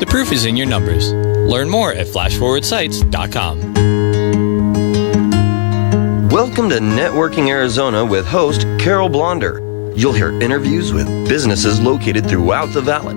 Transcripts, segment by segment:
The proof is in your numbers. Learn more at flashforwardsites.com. Welcome to Networking Arizona with host Carol Blonder. You'll hear interviews with businesses located throughout the valley.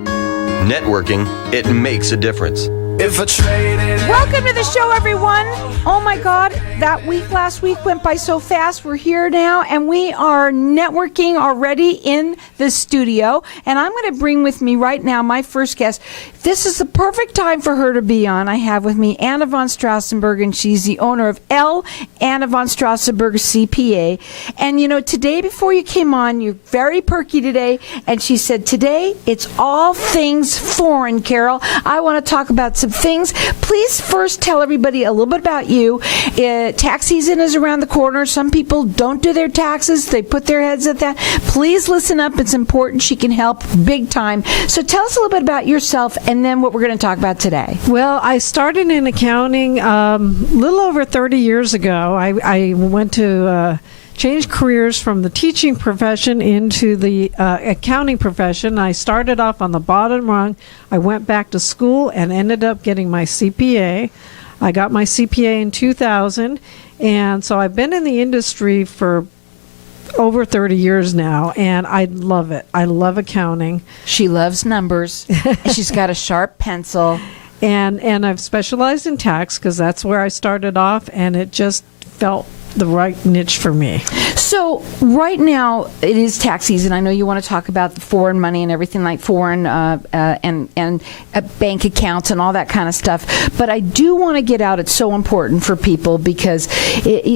Networking, it makes a difference. Welcome to the show, everyone. Oh my God, that last week went by so fast. We're here now, and we are networking already in the studio. And I'm going to bring with me right now my first guest. This is the perfect time for her to be on. I have with me Anna von Straussenberg, and she's the owner of Anna von Straussenberg CPA. And you know, today before you came on, you're very perky today, and she said, today it's all things foreign, Carol. I want to talk about some things. Please first tell everybody a little bit about you. Tax season is around the corner. Some people don't do their taxes. They put their heads at that. Please listen up. It's important. She can help big time. So tell us a little bit about yourself and then what we're going to talk about today. Well, I started in accounting a little over 30 years ago. I went to change careers from the teaching profession into the accounting profession. I started off on the bottom rung. I went back to school and ended up getting my CPA. I got my CPA in 2000, and so I've been in the industry for over 30 years now, and I love it. I love accounting. She loves numbers. She's got a sharp pencil. And I've specialized in tax because that's where I started off, and it just felt the right niche for me. So right now it is tax season. I know you want to talk about the foreign money and everything like foreign and bank accounts and all that kind of stuff. But I do want to get out. It's so important for people because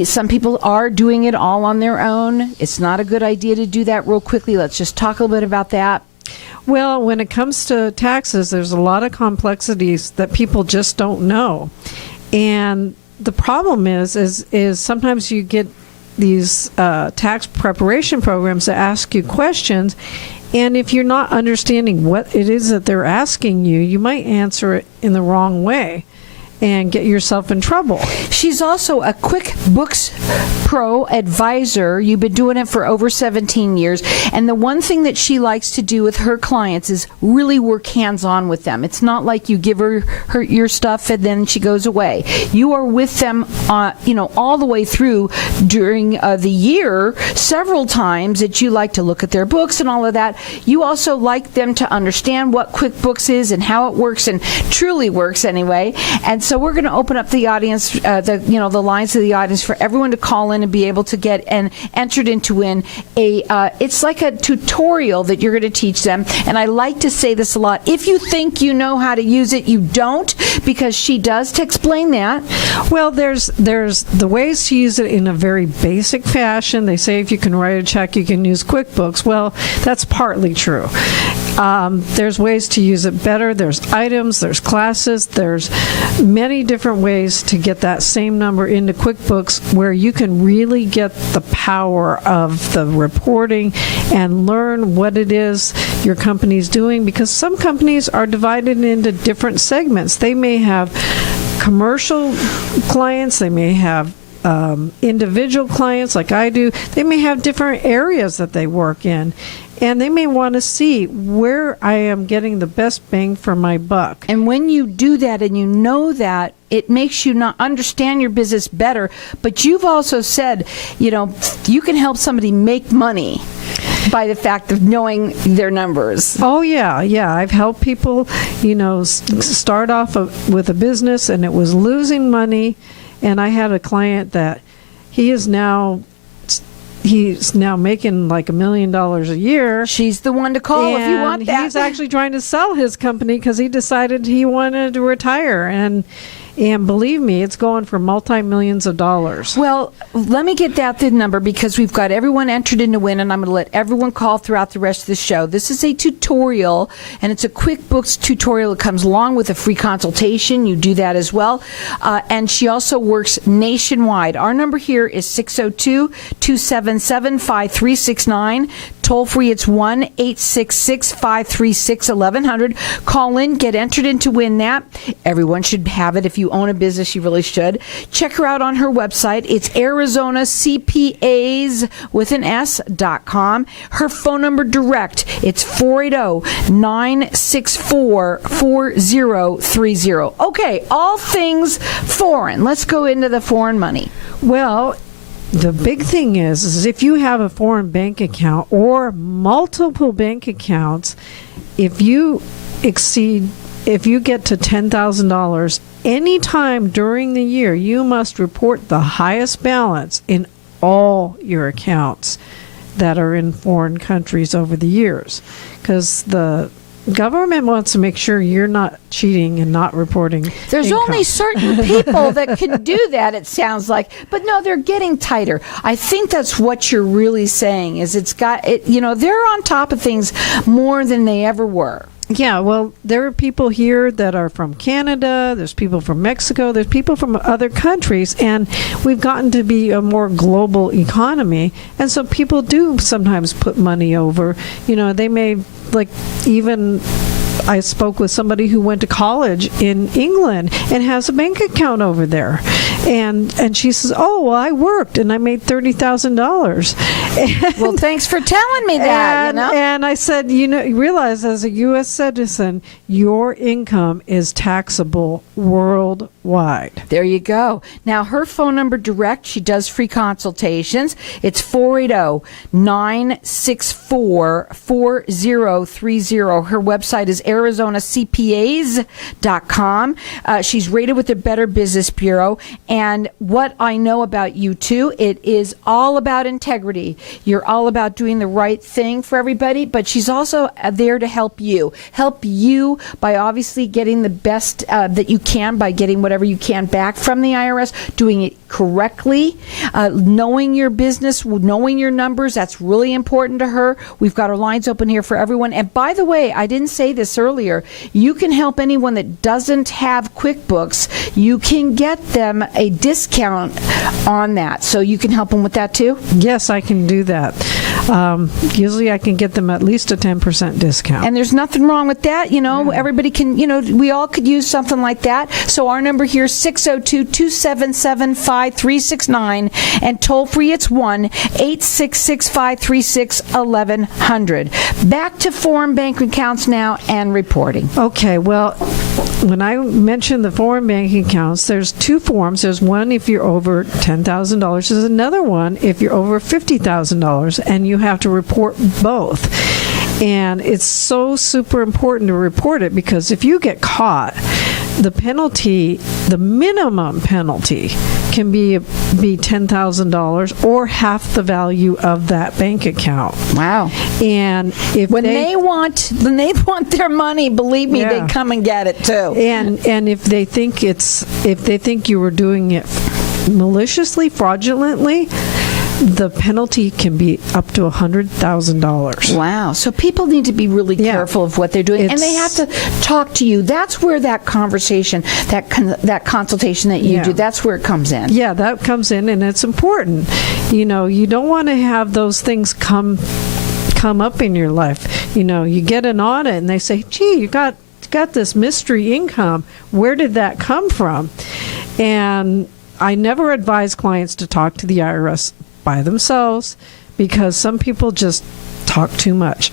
some people are doing it all on their own. It's not a good idea to do that real quickly. Let's just talk a little bit about that. Well, when it comes to taxes, there's a lot of complexities that people just don't know. And the problem is sometimes you get these tax preparation programs that ask you questions, and if you're not understanding what it is that they're asking you, you might answer it in the wrong way and get yourself in trouble. She's also a QuickBooks Pro advisor. You've been doing it for over 17 years. And the one thing that she likes to do with her clients is really work hands-on with them. It's not like you give her your stuff and then she goes away. You are with them, all the way through during the year, several times that you like to look at their books and all of that. You also like them to understand what QuickBooks is and how it works and truly works anyway. And so we're going to open up the audience, the lines of the audience for everyone to call in and be able to get entered into it's like a tutorial that you're going to teach them. And I like to say this a lot. If you think you know how to use it, you don't, because she does to explain that. Well, there's the ways to use it in a very basic fashion. They say if you can write a check, you can use QuickBooks. Well, that's partly true. There's ways to use it better. There's items, there's classes, there's many different ways to get that same number into QuickBooks where you can really get the power of the reporting and learn what it is your company's doing, because some companies are divided into different segments. They may have commercial clients, they may have individual clients like I do. They may have different areas that they work in. And they may want to see where I am getting the best bang for my buck. And when you do that and you know that, it makes you not understand your business better. But you've also said, you can help somebody make money by the fact of knowing their numbers. Oh, yeah. I've helped people, start off with a business and it was losing money. And I had a client that he's now making like $1 million a year. She's the one to call if you want that. He's actually trying to sell his company because he decided he wanted to retire. And believe me, it's going for multi-millions of dollars. Well, let me get the number because we've got everyone entered in to win, and I'm going to let everyone call throughout the rest of the show. This is a tutorial, and it's a QuickBooks tutorial. It comes along with a free consultation. You do that as well. And she also works nationwide. Our number here is 602-277-5369. Toll free, it's 1-866-536-1100. Call in, get entered in to win that. Everyone should have it. If you own a business, you really should. Check her out on her website. It's Arizona CPAs with an S.com. Her phone number direct, it's 480-964-4030. Okay, all things foreign. Let's go into the foreign money. Well, the big thing is if you have a foreign bank account or multiple bank accounts, if you get to $10,000 anytime during the year, you must report the highest balance in all your accounts that are in foreign countries over the years, because the government wants to make sure you're not cheating and not reporting There's income. only certain people that can do that, it sounds like. But no, they're getting tighter. I think that's what you're really saying, is they're on top of things more than they ever were. Yeah, well, there are people here that are from Canada, there's people from Mexico, there's people from other countries, and we've gotten to be a more global economy, and so people do sometimes put money over. They may, even I spoke with somebody who went to college in England and has a bank account over there. And she says, oh, well, I worked and I made $30,000. Well, thanks for telling me that, And I said, you realize as a U.S. citizen, your income is taxable worldwide. There you go. Now, her phone number direct, she does free consultations. It's 480-964-4030. Her website is ArizonaCPAs.com. She's rated with the Better Business Bureau. And what I know about you, too, it is all about integrity. You're all about doing the right thing for everybody, but she's also there to help you. Help you by obviously getting the best that you can, by getting whatever you can back from the IRS, doing it correctly, knowing your business, knowing your numbers. That's really important to her. We've got our lines open here for everyone. And by the way, I didn't say this earlier. You can help anyone that doesn't have QuickBooks. You can get them a discount on that. So you can help them with that too? Yes, I can do that. Usually I can get them at least a 10% discount. And there's nothing wrong with that. Everybody can, we all could use something like that. So our number here is 602-277-5369, and toll free it's 1-866-536-1100. Back to foreign bank accounts now and reporting. Okay, well, when I mentioned the foreign bank accounts, there's two forms. There's one if you're over $10,000. There's another one if you're over $50,000, and you have to report both. And it's so super important to report it, because if you get caught, the minimum penalty can be $10,000 or half the value of that bank account. Wow! And if when they want their money, believe me, they come and get it too. And if they think you were doing it maliciously, fraudulently, the penalty can be up to $100,000. Wow. So people need to be really careful of what they're doing. And they have to talk to you. That's where that conversation, that consultation that you do, that's where it comes in. Yeah, that comes in, and it's important. You don't want to have those things come up in your life. You get an audit and they say, gee, you got this mystery income. Where did that come from? And I never advise clients to talk to the IRS by themselves, because some people just talk too much.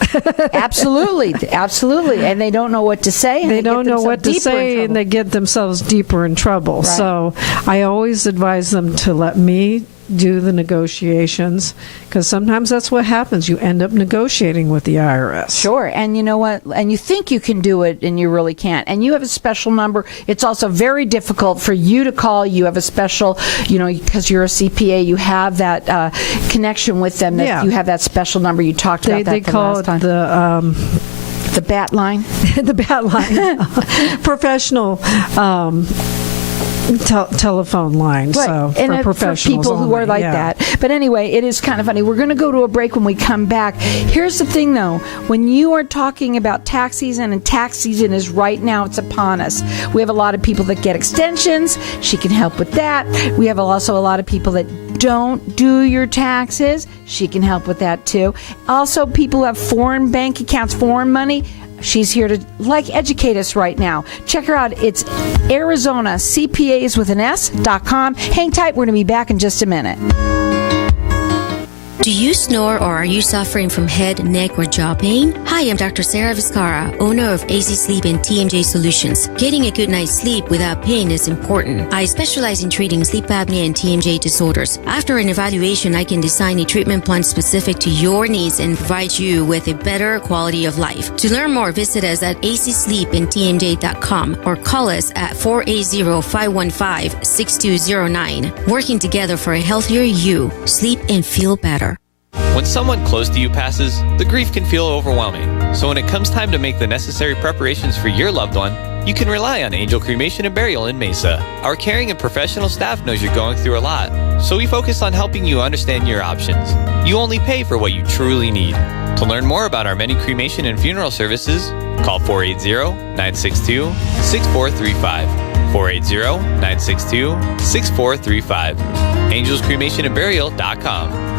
Absolutely. And they don't know what to say. They don't know what to say, and they get themselves deeper in trouble. Right. So I always advise them to let me do the negotiations, because sometimes that's what happens. You end up negotiating with the IRS. Sure. And you know what? And you think you can do it, and you really can't. And you have a special number. It's also very difficult for you to call. You have a special, because you're a CPA, you have that connection with them. That you have that special number. You talked about that the last time. The BAT line. The BAT line. Professional telephone line. Right. So and for professionals, for people who are like that. But anyway, it is kind of funny. We're going to go to a break. When we come back, here's the thing though, when you are talking about tax season, and tax season is right now, it's upon us. We have a lot of people that get extensions. She can help with that. We have also a lot of people that don't do your taxes, she can help with that too. Also, people who have foreign bank accounts, foreign money, she's here to educate us right now. Check her out. It's Arizona CPAs with an S.com. Hang tight. We're going to be back in just a minute. Do you snore or are you suffering from head, neck, or jaw pain? Hi, I'm Dr. Sarah Vizcara, owner of AC Sleep and TMJ Solutions. Getting a good night's sleep without pain is important. I specialize in treating sleep apnea and TMJ disorders. After an evaluation, I can design a treatment plan specific to your needs and provide you with a better quality of life. To learn more, visit us at acsleepandtmj.com or call us at 480-515-6209. Working together for a healthier you. Sleep and feel better. When someone close to you passes, the grief can feel overwhelming. So when it comes time to make the necessary preparations for your loved one, you can rely on Angel Cremation and Burial in Mesa. Our caring and professional staff knows you're going through a lot, so we focus on helping you understand your options. You only pay for what you truly need. To learn more about our many cremation and funeral services, call 480-962-6435. 480-962-6435. AngelsCremationandBurial.com.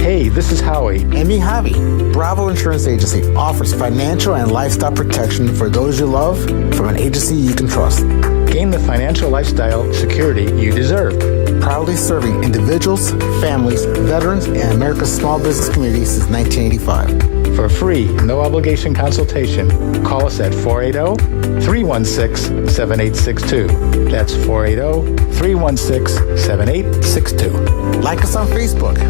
Hey, this is Howie. And me, Javi. Bravo Insurance Agency offers financial and lifestyle protection for those you love from an agency you can trust. Gain the financial lifestyle security you deserve. Proudly serving individuals, families, veterans, and America's small business community since 1985. For free, no obligation consultation, call us at 480-316-7862. That's 480-316-7862. Like us on Facebook.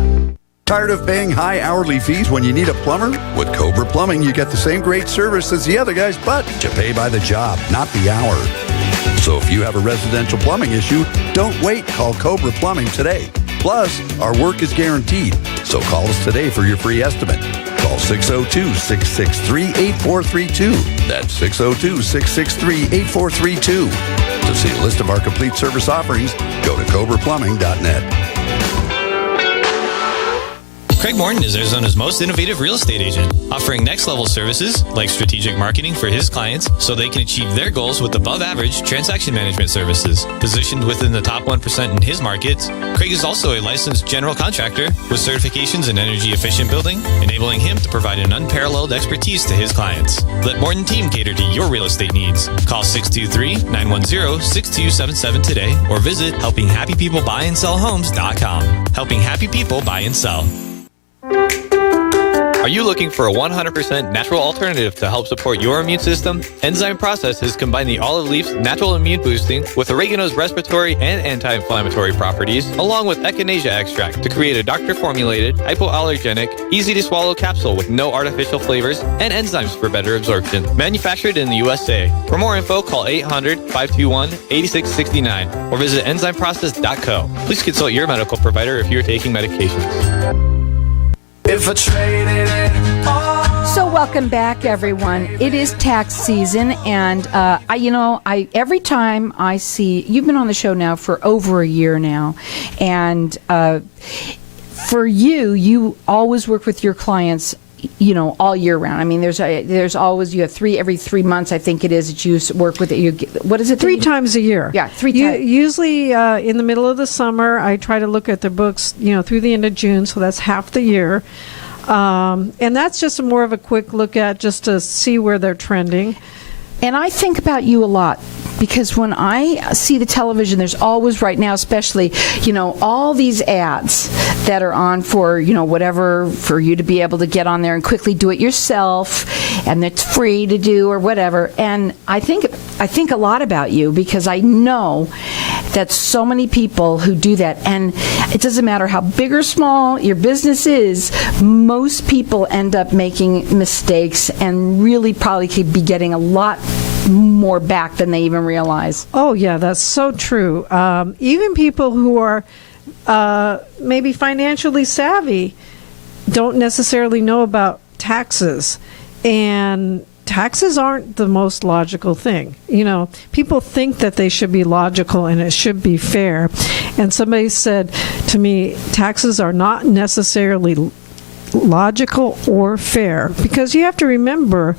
Tired of paying high hourly fees when you need a plumber? With Cobra Plumbing, you get the same great service as the other guys, but you pay by the job, not the hour. So if you have a residential plumbing issue, don't wait. Call Cobra Plumbing today. Plus, our work is guaranteed. So call us today for your free estimate. Call 602-663-8432. That's 602-663-8432. To see a list of our complete service offerings, go to cobraplumbing.net. Craig Morton is Arizona's most innovative real estate agent, offering next-level services like strategic marketing for his clients so they can achieve their goals with above-average transaction management services. Positioned within the top 1% in his markets, Craig is also a licensed general contractor with certifications in energy-efficient building, enabling him to provide an unparalleled expertise to his clients. Let Morton Team cater to your real estate needs. Call 623-910-6277 today or visit helpinghappypeoplebuyandSellHomes.com. Helping happy people buy and sell. Are you looking for a 100% natural alternative to help support your immune system? Enzyme Process has combined the olive leaf's natural immune boosting with oregano's respiratory and anti-inflammatory properties, along with echinacea extract to create a doctor-formulated, hypoallergenic, easy-to-swallow capsule with no artificial flavors and enzymes for better absorption. Manufactured in the USA. For more info, call 800-521-8669 or visit enzymeprocess.co. Please consult your medical provider if you're taking medications. So welcome back, everyone. It is tax season, and I every time I see you've been on the show now for over a year now, and for you always work with your clients, all year round. I mean, there's always, you have every 3 months, I think it is, that you work with it. What is it? 3 times a year. Yeah, 3 times. Usually in the middle of the summer, I try to look at their books, through the end of June, so that's half the year. And that's just more of a quick look at just to see where they're trending. And I think about you a lot, because when I see the television, there's always, right now especially, all these ads that are on for, whatever, for you to be able to get on there and quickly do it yourself, and it's free to do or whatever. And I think a lot about you, because I know that so many people who do that, and it doesn't matter how big or small your business is, most people end up making mistakes and really probably could be getting a lot more back than they even realize. Oh, yeah, that's so true. Even people who are maybe financially savvy don't necessarily know about taxes. And taxes aren't the most logical thing. People think that they should be logical and it should be fair. And somebody said to me, taxes are not necessarily logical or fair, because you have to remember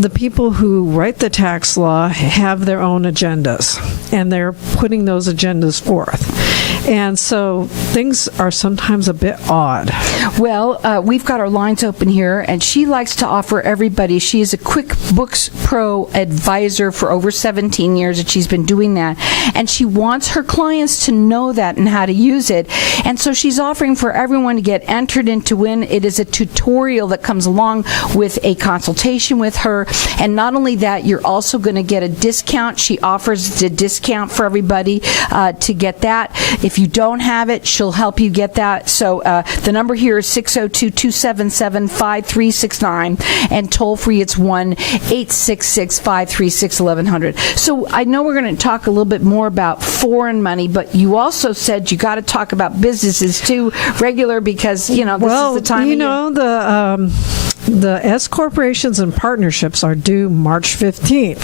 the people who write the tax law have their own agendas, and they're putting those agendas forth. And so things are sometimes a bit odd. Well, we've got our lines open here, and she likes to offer everybody. She is a QuickBooks Pro advisor for over 17 years, and she's been doing that. And she wants her clients to know that and how to use it. And so she's offering for everyone to get entered in to win. It is a tutorial that comes along with a consultation with her. And not only that, you're also going to get a discount. She offers the discount for everybody to get that. If you don't have it, she'll help you get that. So the number here is 602-277-5369, and toll free it's 1-866-536-1100. So I know we're going to talk a little bit more about foreign money, but you also said you got to talk about businesses too, regular, because this is the time. The S corporations and partnerships are due March 15th.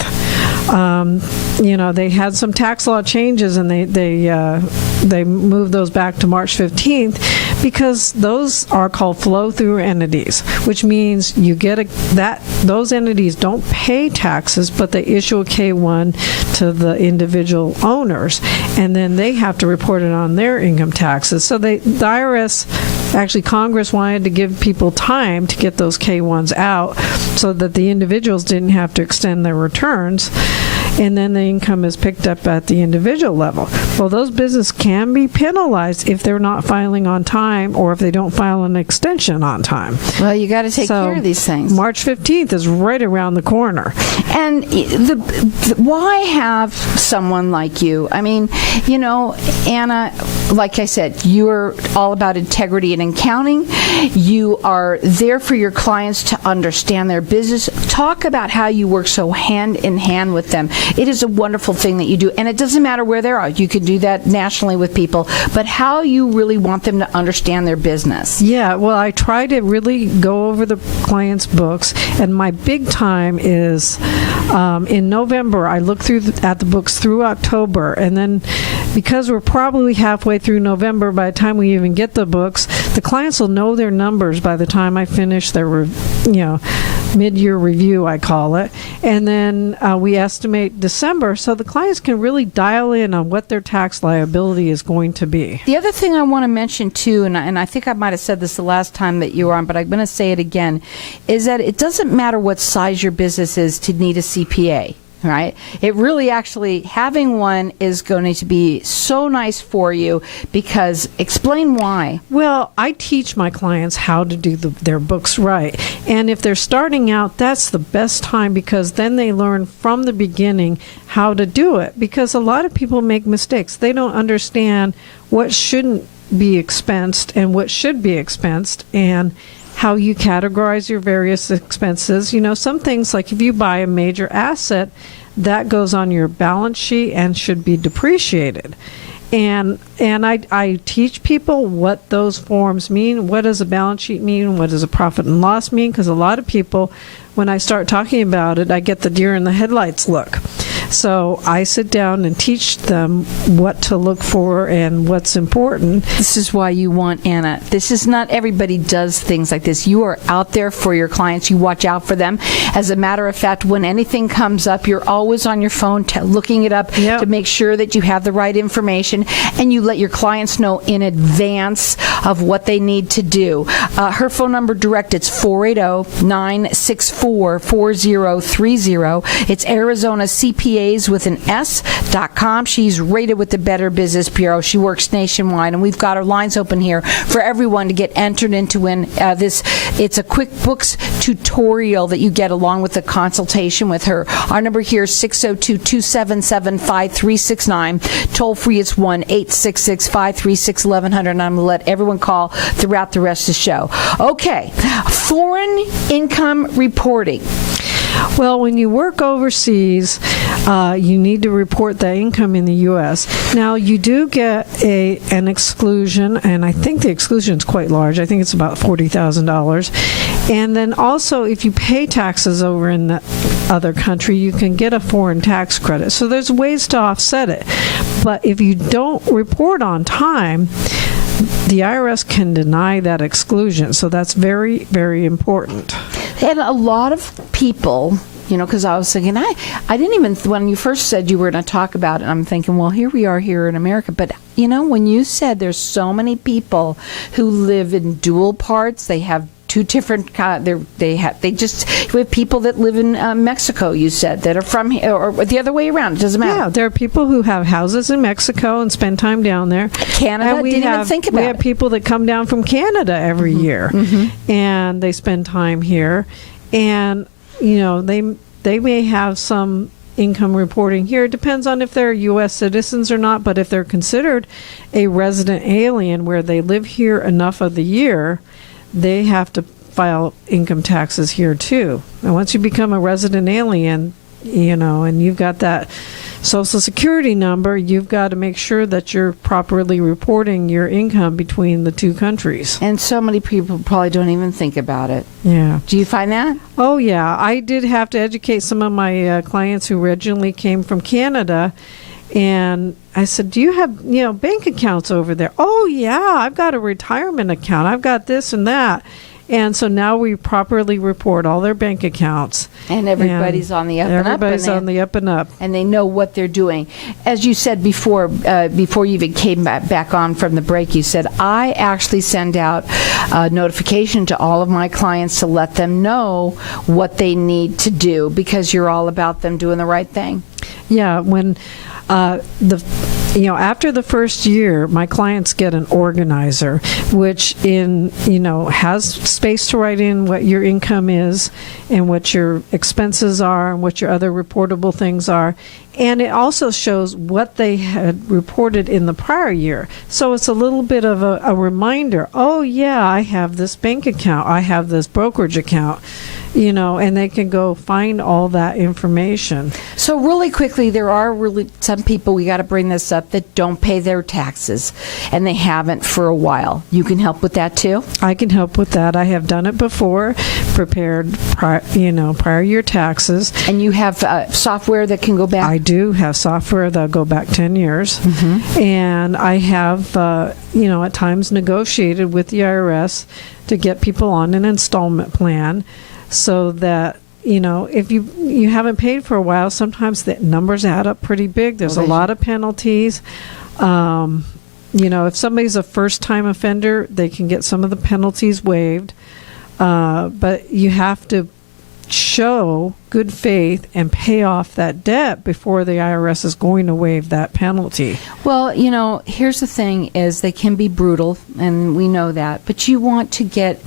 They had some tax law changes, and they moved those back to March 15th because those are called flow-through entities, which means you get those entities don't pay taxes, but they issue a K-1 to the individual owners, and then they have to report it on their income taxes. So the IRS, actually Congress wanted to give people time to get those K-1s out so that the individuals didn't have to extend their returns, and then the income is picked up at the individual level. Well, those businesses can be penalized if they're not filing on time or if they don't file an extension on time. Well, you got to take care of these things. March 15th is right around the corner. And why have someone like you? I mean, Anna, like I said, you're all about integrity and accounting. You are there for your clients to understand their business. Talk about how you work so hand in hand with them. It is a wonderful thing that you do, and it doesn't matter where they are. You can do that nationally with people, but how you really want them to understand their business. Yeah, well, I try to really go over the clients' books, and my big time is in November. I look at the books through October, and then because we're probably halfway through November by the time we even get the books, the clients will know their numbers by the time I finish their mid-year review, I call it, and then we estimate December, so the clients can really dial in on what their tax liability is going to be. The other thing I want to mention too, and I think I might have said this the last time that you were on, but I'm going to say it again, is that it doesn't matter what size your business is to need a CPA. Right? It really actually, having one is going to be so nice for you, because explain why. Well, I teach my clients how to do their books right. And if they're starting out, that's the best time, because then they learn from the beginning how to do it. Because a lot of people make mistakes. They don't understand what shouldn't be expensed and what should be expensed, and how you categorize your various expenses. Some things, like if you buy a major asset, that goes on your balance sheet and should be depreciated. And I teach people what those forms mean. What does a balance sheet mean? What does a profit and loss mean? Because a lot of people, when I start talking about it, I get the deer in the headlights look. So I sit down and teach them what to look for and what's important. This is why you want Anna. This is not everybody does things like this. You are out there for your clients. You watch out for them. As a matter of fact, when anything comes up, you're always on your phone looking it up to make sure that you have the right information, and you let your clients know in advance of what they need to do. Her phone number direct, it's 480-964-4030. It's Arizona CPAs with an S.com. She's rated with the Better Business Bureau. She works nationwide, and we've got our lines open here for everyone to get entered into win this. It's a QuickBooks tutorial that you get along with the consultation with her. Our number here is 602-277-5369. Toll free, it's 1-866-536-1100, and I'm going to let everyone call throughout the rest of the show. Okay, foreign income reporting. Well, when you work overseas, you need to report the income in the U.S. Now, you do get an exclusion, and I think the exclusion is quite large. I think it's about $40,000. And then also, if you pay taxes over in the other country, you can get a foreign tax credit. So there's ways to offset it. But if you don't report on time, the IRS can deny that exclusion. So that's very, very important. And a lot of people because I was thinking, I didn't even, when you first said you were going to talk about it, I'm thinking, well, here we are here in America. But, when you said there's so many people who live in dual parts, they have two different we have people that live in Mexico, you said, that are from here, or the other way around. It doesn't matter. Yeah, there are people who have houses in Mexico and spend time down there. Canada, didn't even think about it. We have people that come down from Canada every year, and they spend time here. And, they may have some income reporting here. It depends on if they're U.S. citizens or not, but if they're considered a resident alien where they live here enough of the year, they have to file income taxes here too. And once you become a resident alien, and you've got that Social Security number, you've got to make sure that you're properly reporting your income between the two countries. And so many people probably don't even think about it. Yeah. Do you find that? Oh, yeah. I did have to educate some of my clients who originally came from Canada. And I said, do you have, bank accounts over there? Oh, yeah, I've got a retirement account. I've got this and that. And so now we properly report all their bank accounts. And everybody's on the up and up. Everybody's on the up and up. And they know what they're doing. As you said before you even came back on from the break, you said, I actually send out a notification to all of my clients to let them know what they need to do, because you're all about them doing the right thing. Yeah, when after the first year, my clients get an organizer, which has space to write in what your income is and what your expenses are and what your other reportable things are. And it also shows what they had reported in the prior year. So it's a little bit of a reminder. Oh, yeah, I have this bank account. I have this brokerage account. And they can go find all that information. So really quickly, there are really some people, we got to bring this up, that don't pay their taxes, and they haven't for a while. You can help with that too? I can help with that. I have done it before, prepared prior year taxes. And you have software that can go back? I do have software that'll go back 10 years. And I have, at times negotiated with the IRS to get people on an installment plan, so that, if you haven't paid for a while, sometimes the numbers add up pretty big. There's a lot of penalties. If somebody's a first-time offender, they can get some of the penalties waived. But you have to show good faith and pay off that debt before the IRS is going to waive that penalty. Well, here's the thing is they can be brutal, and we know that, but you want to get,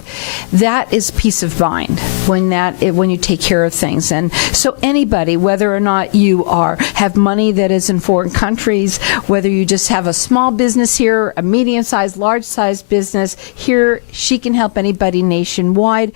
that is peace of mind when you take care of things. And so anybody, whether or not you have money that is in foreign countries, whether you just have a small business here, a medium-sized, large-sized business here, she can help anybody nationwide.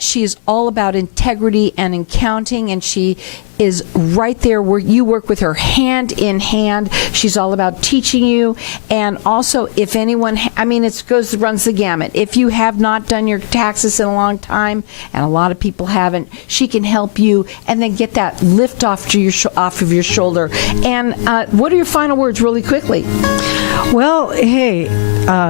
She is all about integrity and accounting, and she is right there where you work with her hand in hand. She's all about teaching you. And also, if anyone, runs the gamut. If you have not done your taxes in a long time, and a lot of people haven't, she can help you and then get that lift off of your shoulder. And what are your final words really quickly? Well, hey,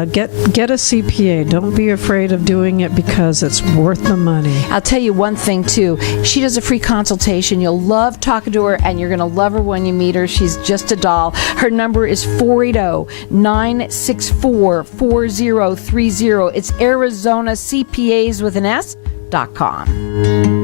get a CPA. Don't be afraid of doing it, because it's worth the money. I'll tell you one thing, too. She does a free consultation. You'll love talking to her, and you're going to love her when you meet her. She's just a doll. Her number is 480-964-4030. It's Arizona CPAs with an S.com.